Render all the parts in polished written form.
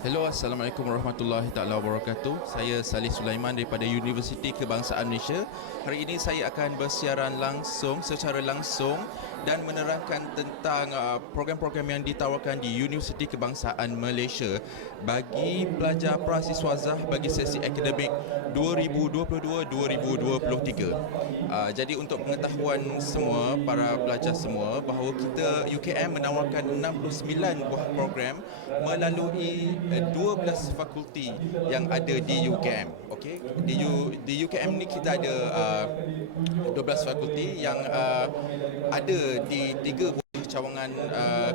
Hello, Assalamualaikum warahmatullahi taala wabarakatuh. Saya Salih Sulaiman daripada Universiti Kebangsaan Malaysia. Hari ini saya akan bersiaran secara langsung dan menerangkan tentang program-program yang ditawarkan di Universiti Kebangsaan Malaysia bagi pelajar prasiswazah bagi sesi akademik 2022-2023. Jadi untuk pengetahuan semua, para pelajar semua, bahawa kita UKM menawarkan 69 buah program melalui 12 fakulti yang ada di UKM. Okey, di UKM ni kita ada 12 fakulti yang ada di 3 buah cawangan,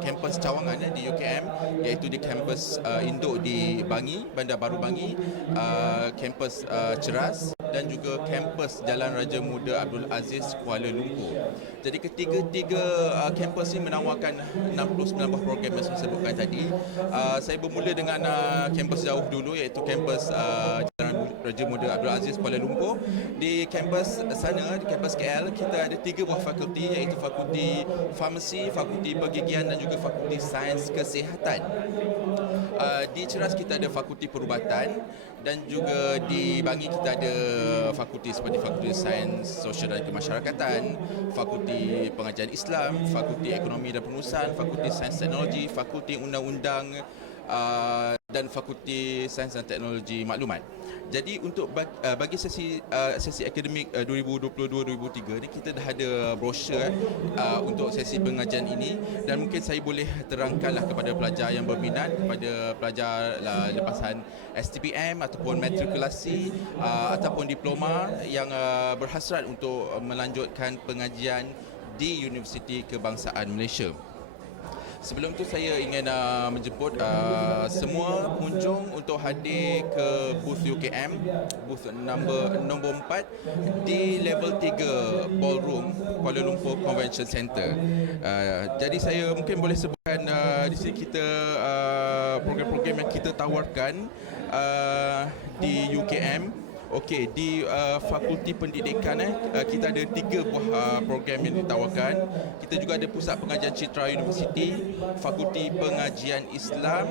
kampus cawangan di UKM, iaitu di kampus induk di Bangi, Bandar Baru Bangi, kampus Ceras dan juga kampus Jalan Raja Muda Abdul Aziz Kuala Lumpur. Jadi ketiga-tiga kampus ini menawarkan 69 buah program yang saya sebutkan tadi. Saya bermula dengan kampus jauh dulu, iaitu kampus Jalan Raja Muda Abdul Aziz Kuala Lumpur. Di kampus sana, di kampus KL, kita ada 3 buah fakulti, iaitu fakulti farmasi, fakulti pergigian dan juga fakulti sains kesihatan. Di Ceras kita ada fakulti perubatan dan juga di Bangi kita ada fakulti seperti fakulti sains sosial dan kemasyarakatan, fakulti pengajian Islam, fakulti ekonomi dan pengurusan, fakulti sains teknologi, fakulti undang-undang dan fakulti sains dan teknologi maklumat. Jadi untuk bagi sesi akademik 2022-2023 ni kita dah ada brosur untuk sesi pengajian ini, dan mungkin saya boleh terangkanlah kepada pelajar yang berminat, kepada pelajar lepasan STPM ataupun matrikulasi ataupun diploma yang berhasrat untuk melanjutkan pengajian di Universiti Kebangsaan Malaysia. Sebelum tu saya ingin menjemput semua pengunjung untuk hadir ke booth UKM, booth nombor 4 di level 3 Ballroom Kuala Lumpur Convention Center. Jadi saya mungkin boleh sebutkan di sini kita program-program yang kita tawarkan di UKM. Okey, di Fakulti Pendidikan kita ada 3 buah program yang ditawarkan. Kita juga ada Pusat Pengajian Citra Universiti, Fakulti Pengajian Islam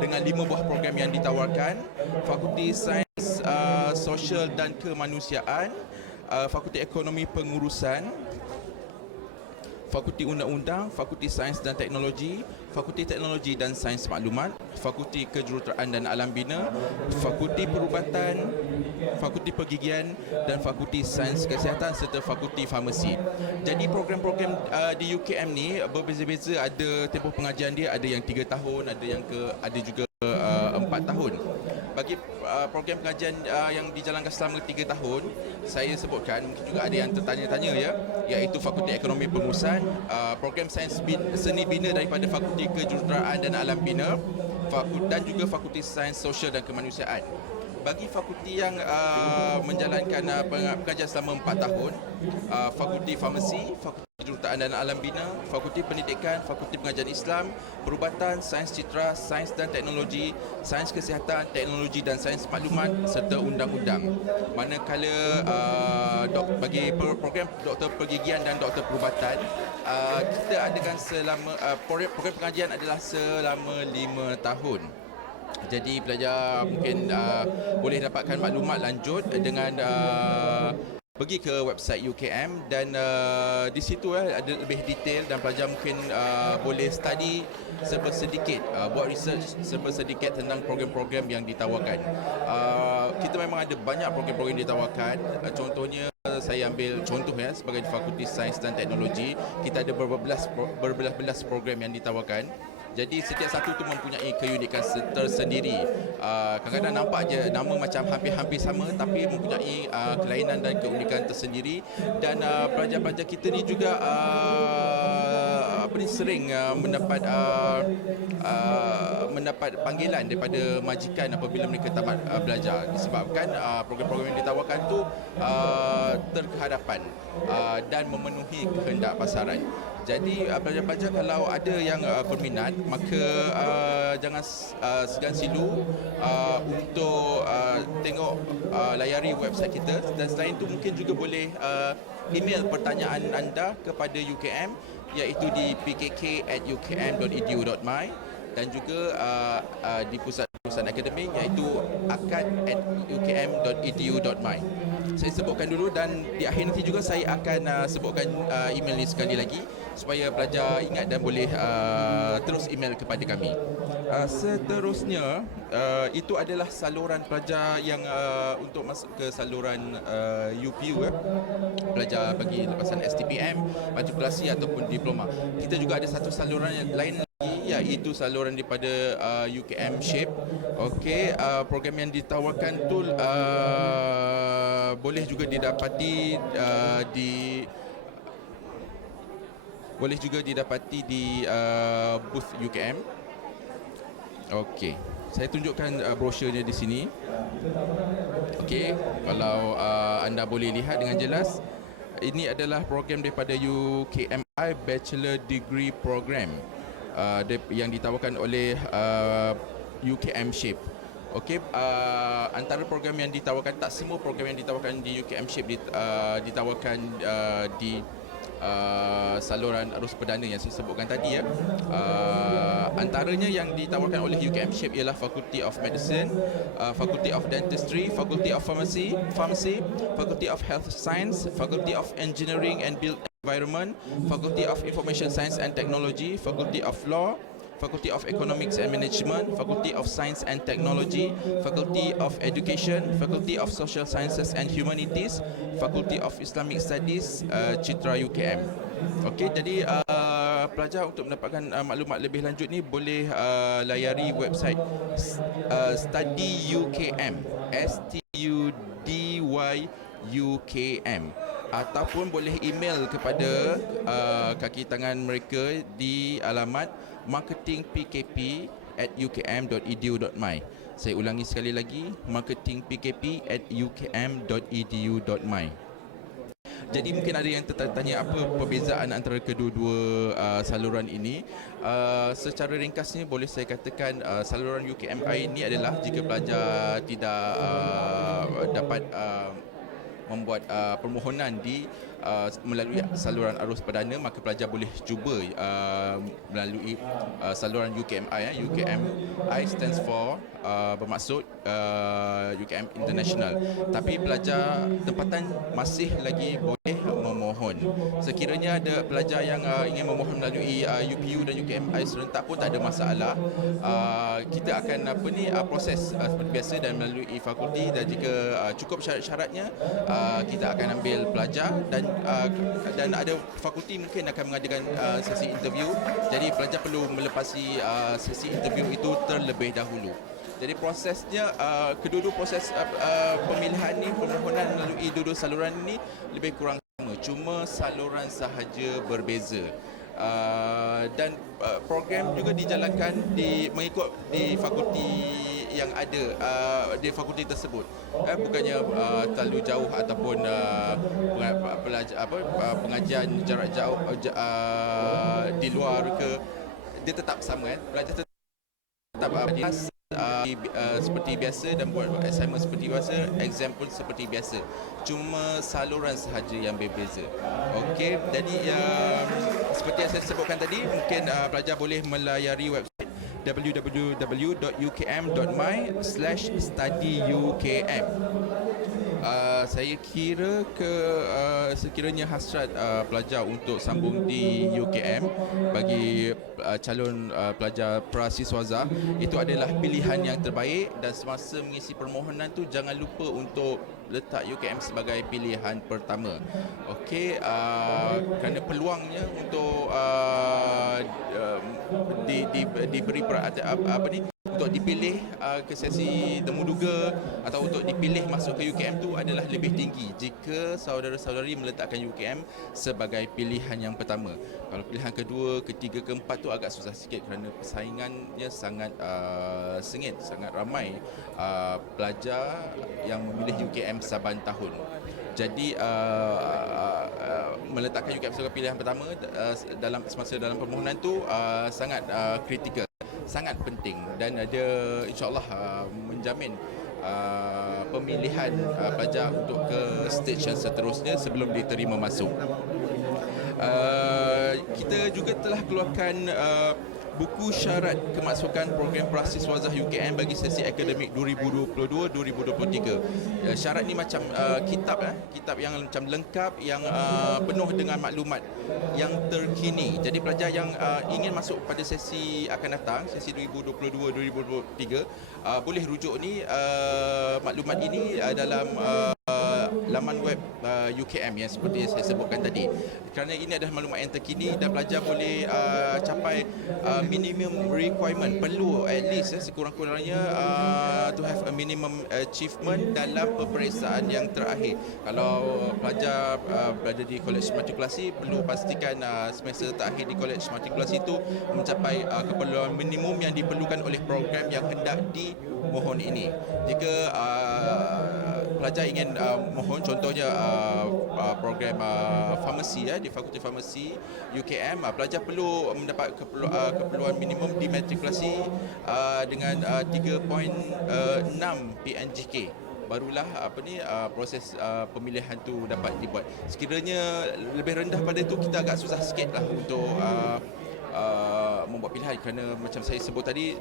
dengan 5 buah program yang ditawarkan, Fakulti Sains Sosial dan Kemanusiaan, Fakulti Ekonomi Pengurusan, Fakulti Undang-Undang, Fakulti Sains dan Teknologi, Fakulti Teknologi dan Sains Maklumat, Fakulti Kejuruteraan dan Alam Bina, Fakulti Perubatan, Fakulti Pergigian dan Fakulti Sains Kesihatan serta Fakulti Farmasi. Jadi program-program di UKM ni berbeza-beza, ada tempoh pengajian dia, ada yang 3 tahun, ada juga 4 tahun. Bagi program pengajian yang dijalankan selama 3 tahun, saya sebutkan, mungkin juga ada yang tertanya-tanya ya, iaitu Fakulti Ekonomi Pengurusan, program Sains Seni Bina daripada Fakulti Kejuruteraan dan Alam Bina, dan juga Fakulti Sains Sosial dan Kemanusiaan. Bagi fakulti yang menjalankan pengajian selama 4 tahun, Fakulti Farmasi, Fakulti Kejuruteraan dan Alam Bina, Fakulti Pendidikan, Fakulti Pengajian Islam, Perubatan, Sains Citra, Sains dan Teknologi, Sains Kesihatan, Teknologi dan Sains Maklumat serta Undang-Undang. Manakala bagi program Doktor Pergigian dan Doktor Perubatan, kita adakan selama program pengajian adalah selama 5 tahun. Jadi pelajar mungkin boleh dapatkan maklumat lanjut dengan pergi ke website UKM, dan di situ ada lebih detail, dan pelajar mungkin boleh study serba sedikit, buat research serba sedikit tentang program-program yang ditawarkan. Kita memang ada banyak program-program yang ditawarkan. Contohnya, saya ambil contoh ya, sebagai di Fakulti Sains dan Teknologi, kita ada berbelas-belas program yang ditawarkan. Jadi setiap satu tu mempunyai keunikan tersendiri. Kadang-kadang nampak je nama macam hampir-hampir sama, tapi mempunyai kelainan dan keunikan tersendiri. Dan pelajar-pelajar kita ni juga sering mendapat panggilan daripada majikan apabila mereka tamat belajar, disebabkan program-program yang ditawarkan tu terkehadapan dan memenuhi kehendak pasaran. Jadi pelajar-pelajar kalau ada yang berminat, maka jangan segan silu untuk tengok, layari website kita, dan selain itu mungkin juga boleh email pertanyaan anda kepada UKM, iaitu di pkk@ukm.edu.my, dan juga di pusat perusahaan akademik iaitu akad@ukm.edu.my. Saya sebutkan dulu dan di akhir nanti juga saya akan sebutkan email ni sekali lagi supaya pelajar ingat dan boleh terus email kepada kami. Seterusnya itu adalah saluran pelajar yang untuk masuk ke saluran UPU, pelajar bagi lepasan STPM, matrikulasi ataupun diploma. Kita juga ada satu saluran yang lain lagi, iaitu saluran daripada UKM Shape. Okey, program yang ditawarkan tu boleh juga didapati di booth UKM. Okey, saya tunjukkan brosurnya di sini. Okey, kalau anda boleh lihat dengan jelas, ini adalah program daripada UKMI Bachelor Degree Program yang ditawarkan oleh UKM Shape. Okey, antara program yang ditawarkan, tak semua program yang ditawarkan di UKM Shape ditawarkan di saluran arus perdana yang saya sebutkan tadi, antaranya yang ditawarkan oleh UKM Shape ialah Faculty of Medicine, Faculty of Dentistry, Faculty of Pharmacy, Faculty of Health Science, Faculty of Engineering and Built Environment, Faculty of Information Science and Technology, Faculty of Law, Faculty of Economics and Management, Faculty of Science and Technology, Faculty of Education, Faculty of Social Sciences and Humanities, Faculty of Islamic Studies, Citra UKM. Okey, jadi pelajar untuk mendapatkan maklumat lebih lanjut ni boleh layari website Study UKM, STUDY-UKM, ataupun boleh email kepada kaki tangan mereka di alamat marketingpkp@ukm.edu.my. Saya ulangi sekali lagi, marketingpkp@ukm.edu.my. Jadi mungkin ada yang tertanya apa perbezaan antara kedua-dua saluran ini. Secara ringkasnya boleh saya katakan saluran UKMI ini adalah jika pelajar tidak dapat membuat permohonan melalui saluran arus perdana, maka pelajar boleh cuba melalui saluran UKMI. UKMI stands for bermaksud UKM International. Tapi pelajar tempatan masih lagi boleh memohon. Sekiranya ada pelajar yang ingin memohon melalui UPU dan UKMI serentak pun tak ada masalah. Kita akan proses seperti biasa dan melalui fakulti, dan jika cukup syarat-syaratnya kita akan ambil pelajar, dan ada fakulti mungkin akan mengadakan sesi interview. Jadi pelajar perlu melepasi sesi interview itu terlebih dahulu. Jadi prosesnya, kedua-dua proses pemilihan ni, permohonan melalui dua-dua saluran ni lebih kurang sama, cuma saluran sahaja berbeza. Dan program juga dijalankan mengikut di fakulti yang ada di fakulti tersebut. Bukannya terlalu jauh ataupun pengajian jarak jauh di luar ke, dia tetap sama, pelajar tetap seperti biasa dan buat assignment seperti biasa, exam pun seperti biasa. Cuma saluran sahaja yang berbeza. Okey, jadi seperti yang saya sebutkan tadi, mungkin pelajar boleh melayari website www.ukm.my/studyukm. Saya kira sekiranya hasrat pelajar untuk sambung di UKM bagi calon pelajar prasiswaza, itu adalah pilihan yang terbaik, dan semasa mengisi permohonan tu jangan lupa untuk letak UKM sebagai pilihan pertama. Okey, kerana peluangnya untuk diberi untuk dipilih ke sesi temu duga atau untuk dipilih masuk ke UKM tu adalah lebih tinggi jika saudara-saudari meletakkan UKM sebagai pilihan yang pertama. Kalau pilihan kedua, ketiga, keempat tu agak susah sikit kerana persaingannya sangat sengit, sangat ramai pelajar yang memilih UKM saban tahun. Jadi meletakkan UKM sebagai pilihan pertama semasa dalam permohonan tu sangat kritikal, sangat penting, dan dia insyaAllah menjamin pemilihan pelajar untuk ke stage yang seterusnya sebelum diterima masuk. Kita juga telah keluarkan buku syarat kemasukan program Prasiswazah UKM bagi sesi akademik 2022-2023. Syarat ni macam kitab yang macam lengkap, yang penuh dengan maklumat yang terkini. Jadi pelajar yang ingin masuk pada sesi akan datang, sesi 2022-2023, boleh rujuk ni maklumat ini dalam laman web UKM yang seperti saya sebutkan tadi. Kerana ini adalah maklumat yang terkini dan pelajar boleh capai minimum requirement, perlu at least sekurang-kurangnya to have a minimum achievement dalam peperiksaan yang terakhir. Kalau pelajar berada di kolej matrikulasi, perlu pastikan semester terakhir di kolej matrikulasi itu mencapai keperluan minimum yang diperlukan oleh program yang hendak dimohon ini. Jika pelajar ingin mohon contohnya program farmasi di Fakulti Farmasi UKM, pelajar perlu mendapat keperluan minimum di matrikulasi dengan 3.6 PNGK. Barulah proses pemilihan tu dapat dibuat. Sekiranya lebih rendah pada itu, kita agak susah sikit lah untuk membuat pilihan, kerana macam saya sebut tadi,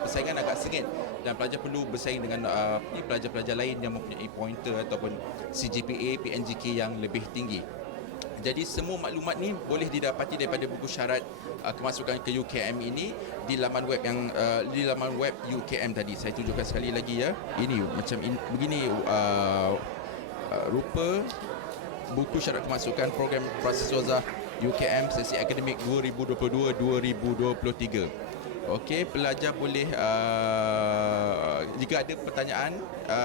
persaingan agak sengit dan pelajar perlu bersaing dengan pelajar-pelajar lain yang mempunyai pointer ataupun CGPA, PNGK yang lebih tinggi. Jadi semua maklumat ni boleh didapati daripada buku syarat kemasukan ke UKM ini di laman web di laman web UKM tadi. Saya tunjukkan sekali lagi ya. Ini macam begini rupa buku syarat kemasukan program Prasiswazah UKM sesi akademik 2022-2023. Okey, pelajar boleh jika ada pertanyaan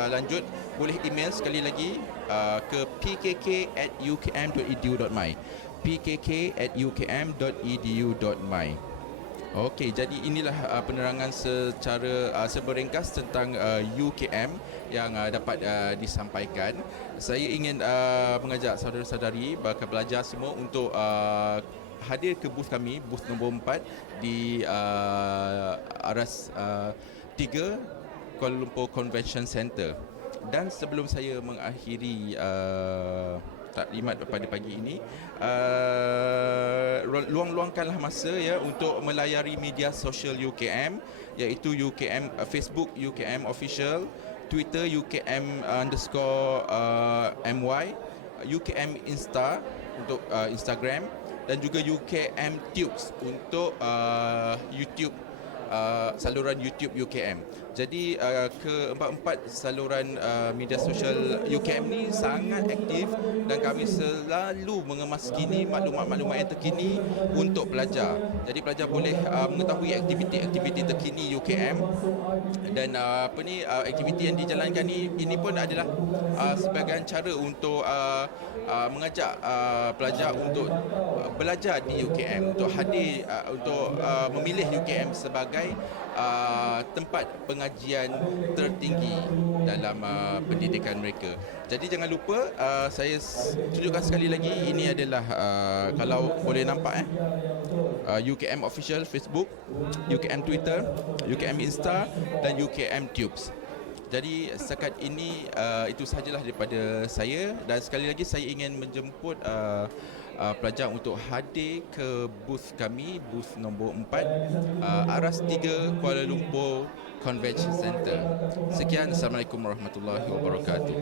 lanjut, boleh email sekali lagi ke pkk@ukm.edu.my, pkk@ukm.edu.my. Okey, jadi inilah penerangan secara seberingkas tentang UKM yang dapat disampaikan. Saya ingin mengajak saudara-saudari, bakal pelajar semua untuk hadir ke booth kami, booth nombor 4 di Aras 3 Kuala Lumpur Convention Center. Dan sebelum saya mengakhiri taklimat pada pagi ini, luangkanlah masa ya untuk melayari media sosial UKM, iaitu UKM Facebook UKM Official, Twitter UKM_MY, UKM Insta untuk Instagram, dan juga UKM Tubes untuk YouTube, saluran YouTube UKM. Jadi keempat-empat saluran media sosial UKM ni sangat aktif dan kami selalu mengemaskini maklumat-maklumat yang terkini untuk pelajar. Jadi pelajar boleh mengetahui aktiviti-aktiviti terkini UKM, dan aktiviti yang dijalankan ini pun adalah sebagai cara untuk mengajak pelajar untuk belajar di UKM, untuk hadir, untuk memilih UKM sebagai tempat pengajian tertinggi dalam pendidikan mereka. Jadi jangan lupa, saya tunjukkan sekali lagi, ini adalah kalau boleh nampak UKM Official Facebook, UKM Twitter, UKM Insta dan UKM Tubes. Jadi setakat ini itu sahajalah daripada saya, dan sekali lagi saya ingin menjemput pelajar untuk hadir ke booth kami, booth nombor 4, Aras 3 Kuala Lumpur Convention Center. Sekian, Assalamualaikum warahmatullahi wabarakatuh.